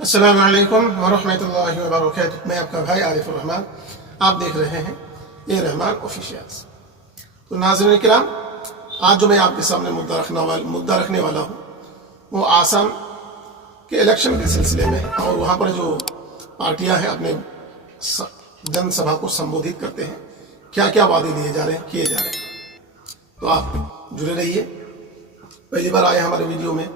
अस्सलामु अलैकुम वरहमतुल्लाहि वबरकातुहू। मैं आपका भाई आरिफ रहमान, आप देख रहे हैं ए रहमान ऑफिशियल्स। तो नाज़रीन किराम, आज जो मैं आपके सामने मुद्दा रखने वाला हूँ वो आसाम के इलेक्शन के सिलसिले में, और वहाँ पर जो पार्टियाँ हैं अपने जनसभा को संबोधित करते हैं, क्या क्या वादे दिए जा रहे हैं, किए जा रहे हैं। तो आप जुड़े रहिए। पहली बार आए हमारे वीडियो में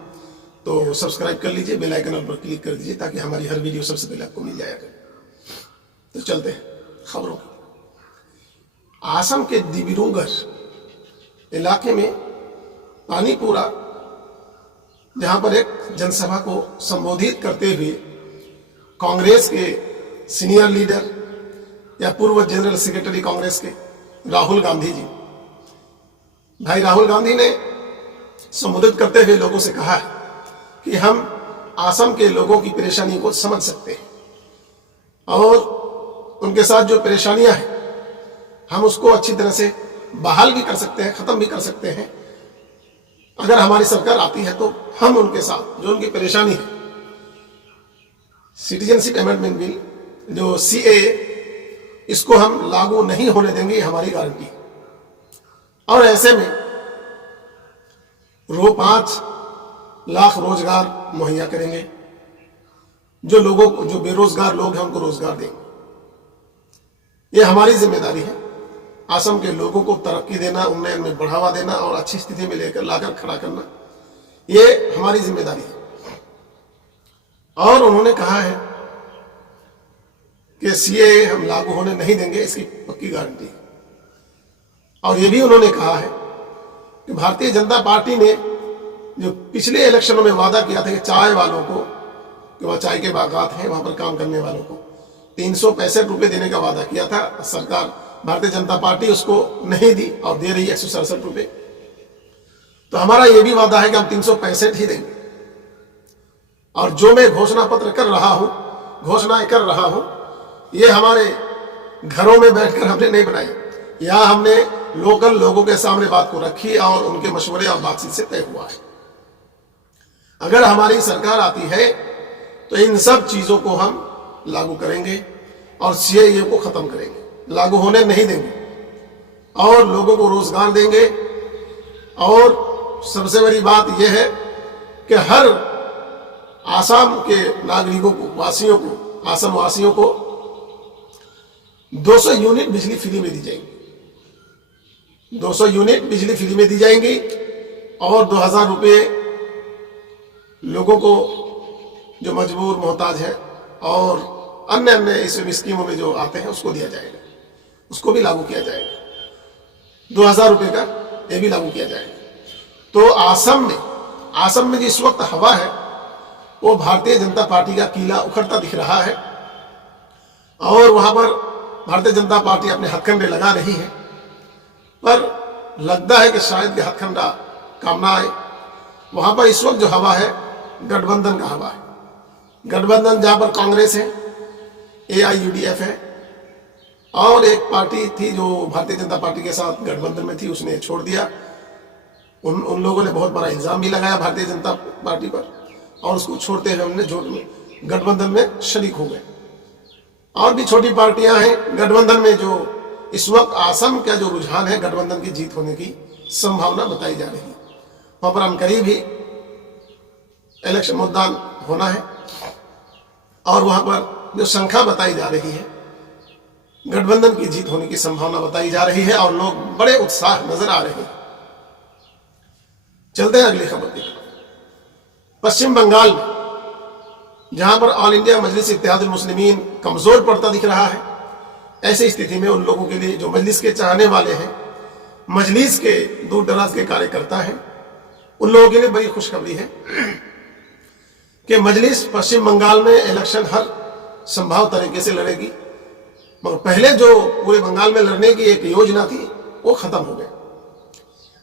तो सब्सक्राइब कर लीजिए, बेल आइकन पर क्लिक कर दीजिए ताकि हमारी हर वीडियो सबसे पहले आपको मिल जाया करे। तो चलते हैं खबरों की। आसाम के डिब्रूगढ़ इलाके में पानीपुरा, जहां पर एक जनसभा को संबोधित करते हुए कांग्रेस के सीनियर लीडर या पूर्व जनरल सेक्रेटरी कांग्रेस के राहुल गांधी जी, भाई राहुल गांधी ने संबोधित करते हुए लोगों से कहा है कि हम आसाम के लोगों की परेशानी को समझ सकते हैं और उनके साथ जो परेशानियां हैं हम उसको अच्छी तरह से बहाल भी कर सकते हैं, खत्म भी कर सकते हैं। अगर हमारी सरकार आती है तो हम उनके साथ जो उनकी परेशानी है, सिटीजनशिप अमेंडमेंट बिल जो CAA, इसको हम लागू नहीं होने देंगे, हमारी गारंटी। और ऐसे में 5 लाख रोजगार मुहैया करेंगे, जो लोगों को, जो बेरोजगार लोग हैं उनको रोजगार देंगे। ये हमारी जिम्मेदारी है, आसाम के लोगों को तरक्की देना, उन्नयन में बढ़ावा देना और अच्छी स्थिति में लाकर खड़ा करना, ये हमारी जिम्मेदारी है। और उन्होंने कहा है कि CAA हम लागू होने नहीं देंगे, इसकी पक्की गारंटी है। और ये भी उन्होंने कहा है कि भारतीय जनता पार्टी ने जो पिछले इलेक्शनों में वादा किया था कि चाय वालों को, कि वहाँ चाय के बागात हैं वहां पर काम करने वालों को 365 रुपये देने का वादा किया था, सरकार भारतीय जनता पार्टी उसको नहीं दी और दे रही है 167 रुपये। तो हमारा यह भी वादा है कि हम 365 ही देंगे। और जो मैं घोषणाएं कर रहा हूं, ये हमारे घरों में बैठकर हमने नहीं बनाई, यहां हमने लोकल लोगों के सामने बात को रखी और उनके मशवरे और बातचीत से तय हुआ है। अगर हमारी सरकार आती है तो इन सब चीजों को हम लागू करेंगे और CAA को खत्म करेंगे, लागू होने नहीं देंगे और लोगों को रोजगार देंगे। और सबसे बड़ी बात यह है कि हर आसाम के नागरिकों को, आसाम वासियों को 200 यूनिट बिजली फ्री में दी जाएंगी, 200 यूनिट बिजली फ्री में दी जाएंगी और 2000 रुपये लोगों को जो मजबूर, मोहताज है और अन्य इस स्कीमों में जो आते हैं उसको दिया जाएगा, उसको भी लागू किया जाएगा। 2000 रुपये का ये भी लागू किया जाएगा। तो आसाम में जिस वक्त हवा है वो भारतीय जनता पार्टी का किला उखड़ता दिख रहा है और वहां पर भारतीय जनता पार्टी अपने हथकंडे लगा रही है, पर लगता है कि शायद ये हथकंडा काम ना आए। वहां पर इस वक्त जो हवा है गठबंधन का हवा है। गठबंधन जहां पर कांग्रेस है, AIUDF है और एक पार्टी थी जो भारतीय जनता पार्टी के साथ गठबंधन में थी, उसने छोड़ दिया। उन लोगों ने बहुत बड़ा इल्जाम भी लगाया भारतीय जनता पार्टी पर और उसको छोड़ते हुए हमने गठबंधन में शरीक हो गए। और भी छोटी पार्टियां हैं गठबंधन में, जो इस वक्त आसाम का जो रुझान है गठबंधन की जीत होने की संभावना बताई जा रही है। वहां पर अनकरीब ही इलेक्शन मतदान होना है और वहां पर जो संख्या बताई जा रही है गठबंधन की जीत होने की संभावना बताई जा रही है और लोग बड़े उत्साह नजर आ रहे हैं। चलते हैं अगली खबर की तरफ। पश्चिम बंगाल में जहां पर ऑल इंडिया मजलिस इत्तेहादुल मुस्लिमीन कमजोर पड़ता दिख रहा है, ऐसी स्थिति में उन लोगों के लिए जो मजलिस के चाहने वाले हैं, मजलिस के दूर दराज के कार्यकर्ता हैं, उन लोगों के लिए बड़ी खुशखबरी है कि मजलिस पश्चिम बंगाल में इलेक्शन हर संभव तरीके से लड़ेगी। मगर पहले जो पूरे बंगाल में लड़ने की एक योजना थी वो खत्म हो गई।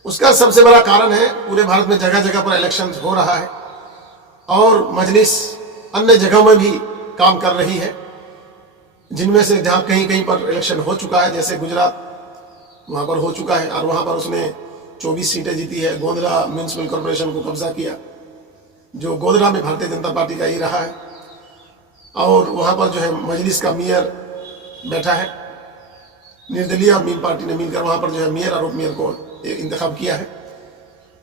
उसका सबसे बड़ा कारण है पूरे भारत में जगह जगह पर इलेक्शन हो रहा है और मजलिस अन्य जगहों में भी काम कर रही है, जिनमें से जहां कहीं कहीं पर इलेक्शन हो चुका है, जैसे गुजरात वहां पर हो चुका है और वहां पर उसने 24 सीटें जीती है। गोंधरा म्यूनिसिपल कॉर्पोरेशन को कब्जा किया, जो गोधरा में भारतीय जनता पार्टी का ही रहा है। और वहाँ पर जो है मजलिस का मेयर बैठा है, निर्दलीय मीम पार्टी ने मिलकर वहाँ पर जो है मेयर और उप मेयर को इंतखाब किया है।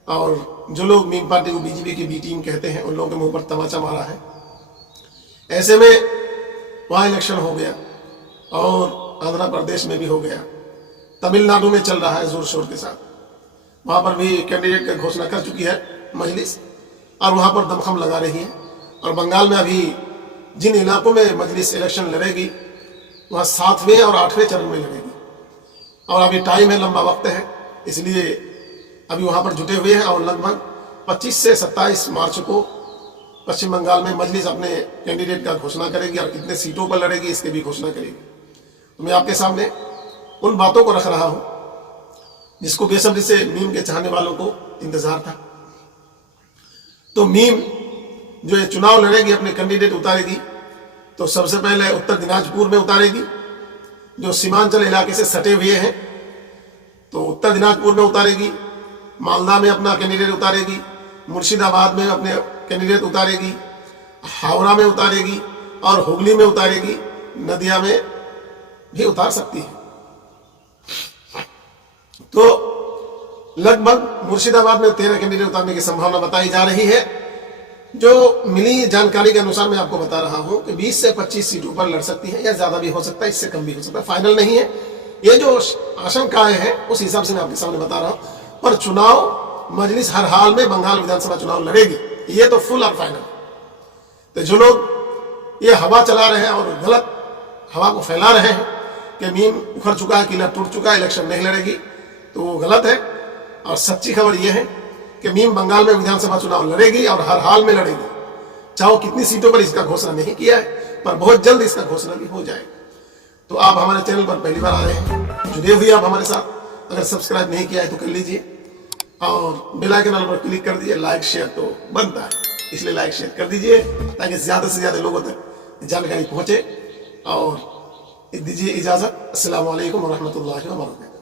और जो लोग मीम पार्टी को बीजेपी की बी टीम कहते हैं उन लोगों के मुंह पर तमाचा मारा है। ऐसे में वहाँ इलेक्शन हो गया और आंध्र प्रदेश में भी हो गया, तमिलनाडु में चल रहा है जोर शोर के साथ, वहाँ पर भी कैंडिडेट का घोषणा कर चुकी है मजलिस और वहाँ पर दमखम लगा रही है। और बंगाल में अभी जिन इलाकों में मजलिस इलेक्शन लड़ेगी वहाँ 7वें और 8वें चरण में लड़ेगी और अभी टाइम है, लंबा वक्त है, इसलिए अभी वहाँ पर जुटे हुए हैं। और लगभग 25 से 27 मार्च को पश्चिम बंगाल में मजलिस अपने कैंडिडेट का घोषणा करेगी और कितने सीटों पर लड़ेगी इसकी भी घोषणा करेगी। तो मैं आपके सामने उन बातों को रख रहा हूँ जिसको बेसब्री से मीम के चाहने वालों को इंतजार था। तो मीम जो ये चुनाव लड़ेगी, अपने कैंडिडेट उतारेगी, तो सबसे पहले उत्तर दिनाजपुर में उतारेगी जो सीमांचल इलाके से सटे हुए हैं, तो उत्तर दिनाजपुर में उतारेगी, मालदा में अपना कैंडिडेट उतारेगी, मुर्शिदाबाद में अपने कैंडिडेट उतारेगी, हावड़ा में उतारेगी और हुगली में उतारेगी, नदिया में भी उतार सकती है। तो लगभग मुर्शिदाबाद में 13 कैंडिडेट उतारने की संभावना बताई जा रही है। जो मिली जानकारी के अनुसार मैं आपको बता रहा हूं कि 20 से 25 सीटों पर लड़ सकती है या ज्यादा भी हो सकता है, इससे कम भी हो सकता है, फाइनल नहीं है। ये जो आशंकाएं हैं उस हिसाब से मैं आपके सामने बता रहा हूं। पर चुनाव मजलिस हर हाल में बंगाल विधानसभा चुनाव लड़ेगी, ये तो फुल और फाइनल। तो जो लोग ये हवा चला रहे हैं और गलत हवा को फैला रहे हैं कि मीम उखड़ चुका है, किला टूट चुका है, इलेक्शन नहीं लड़ेगी, तो वो गलत है। और सच्ची खबर यह है कि मीम बंगाल में विधानसभा चुनाव लड़ेगी और हर हाल में लड़ेगी, चाहे कितनी सीटों पर इसका घोषणा नहीं किया है, पर बहुत जल्द इसका घोषणा भी हो जाएगा। तो आप हमारे चैनल पर पहली बार आ रहे हैं, जुड़े हुए आप हमारे साथ, अगर सब्सक्राइब नहीं किया है तो कर लीजिए और बेल आइकन पर क्लिक कर दीजिए। लाइक शेयर तो बनता है, इसलिए लाइक शेयर कर दीजिए ताकि ज्यादा से ज्यादा लोगों तक जानकारी पहुंचे। और दीजिए इजाजत। अस्सलाम वालेकुम व रहमतुल्लाहि व बरकातहू।